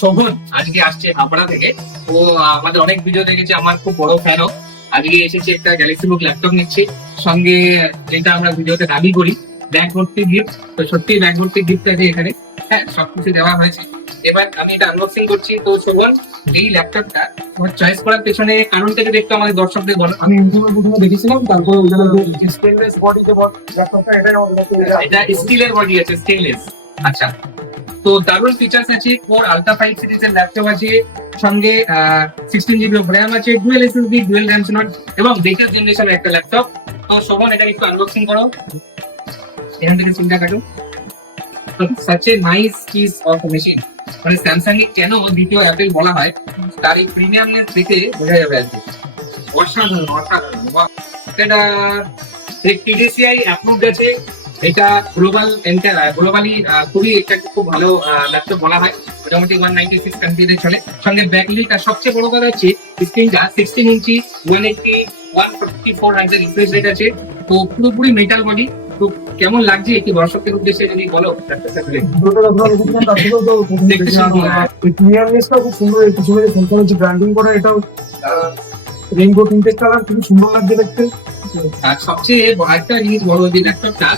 শোভন আজকে আসছে হাবড়া থেকে। ও আমাদের অনেক ভিডিও দেখেছে আমার খুব বড় ফ্যানও আজকে এসেছে একটা গ্যালাক্সি বুক ল্যাপটপ নিচ্ছি। সঙ্গে যেটা আমরা ভিডিওতে দাবি করি ব্যাগ ভর্তি গিফট তো সত্যি ব্যাগ ভর্তি গিফট আছে এখানে। হ্যাঁ সবকিছু দেওয়া হয়েছে। এবার আমি এটা আনবক্সিং করছি। তো শোভন এই ল্যাপটপটা তোমার চয়েস করার পেছনে কারণ থেকে দেখতে আমাদের দর্শকদের বলো। আমি প্রথমে প্রথমে দেখেছিলাম তারপর ওই জায়গায় স্টেনলেস বডিতে ল্যাপটপটা এটাই এটা স্টিলের বডি আছে স্টেনলেস আচ্ছা। তো দারুণ ফিচার্স আছে ফোর আলট্রা ফাইভ সিরিজের ল্যাপটপ আছে, সঙ্গে সিক্সটিন জিবি র্যাম আছে dual SSD dual RAM slot এবং লেটেস্ট জেনারেশনের একটা ল্যাপটপ তো শোভন, এটা একটু আনবক্সিং করো। এখান থেকে চিন্তা কাটো। Such a nice of machine মানে স্যামসাং কেন দ্বিতীয় অ্যাপেল বলা হয়? তার এই প্রিমিয়ামনেস দেখে বোঝা যাবে আর কি। অসাধারণ অসাধারণ! এটা টিডিসিআই অ্যাপ্রুভড আছে। এটা গ্লোবাল গ্লোবালি খুবই একটা খুব ভালো ল্যাপটপ বলা হয়। মোটামুটি ওয়ান নাইনটি সিক্স কান্ট্রিতে চলে। সঙ্গে ব্যাকলিট আর সবচেয়ে বড় কথা হচ্ছে স্ক্রিনটা sixteen inch one eighty one fifty four hundred refresh rate আছে। তো পুরোপুরি মেটাল বডি তো কেমন লাগছে একটি দর্শকের উদ্দেশ্যে যদি বলো ক্লিয়ারনেসটা খুব সুন্দর ব্র্যান্ডিং করা এটাও রেইনবো প্রিন্টেড কালার খুবই সুন্দর লাগছে দেখতে। আর সবচেয়ে একটা জিনিস বড় যে ল্যাপটপটা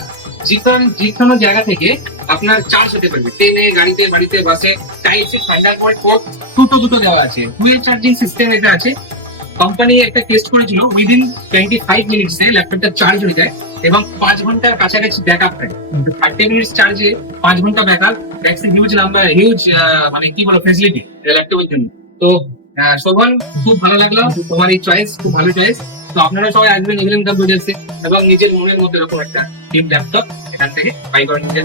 যে কোনো জায়গা থেকে আপনার চার্জ হতে পারবে। ট্রেনে, গাড়িতে, বাড়িতে, বাসে টাইপ থান্ডার পয়েন্ট পোর্ট দুটো দুটো দেওয়া আছে। ডুয়েল চার্জিং সিস্টেম এটা আছে। কোম্পানি একটা টেস্ট করেছিল উইদিন টোয়েন্টি ফাইভ মিনিটসে ল্যাপটপটা চার্জ হয়ে যায় এবং পাঁচ ঘণ্টার কাছাকাছি ব্যাক আপ দেয় থার্টি মিনিটস চার্জে পাঁচ ঘণ্টা back up that's huge number huge মানে কি বলো ফেসিলিটি ল্যাপটপের জন্য। তো শোভন, খুব ভালো লাগল। তোমার এই চয়েস খুব ভালো চয়েস তো আপনারা সবাই আসবেন এগুলেন কম্পিউটার্সে এবং নিজের মনের মধ্যে এরকম একটা ল্যাপটপ এখান থেকে বাই করে নিতে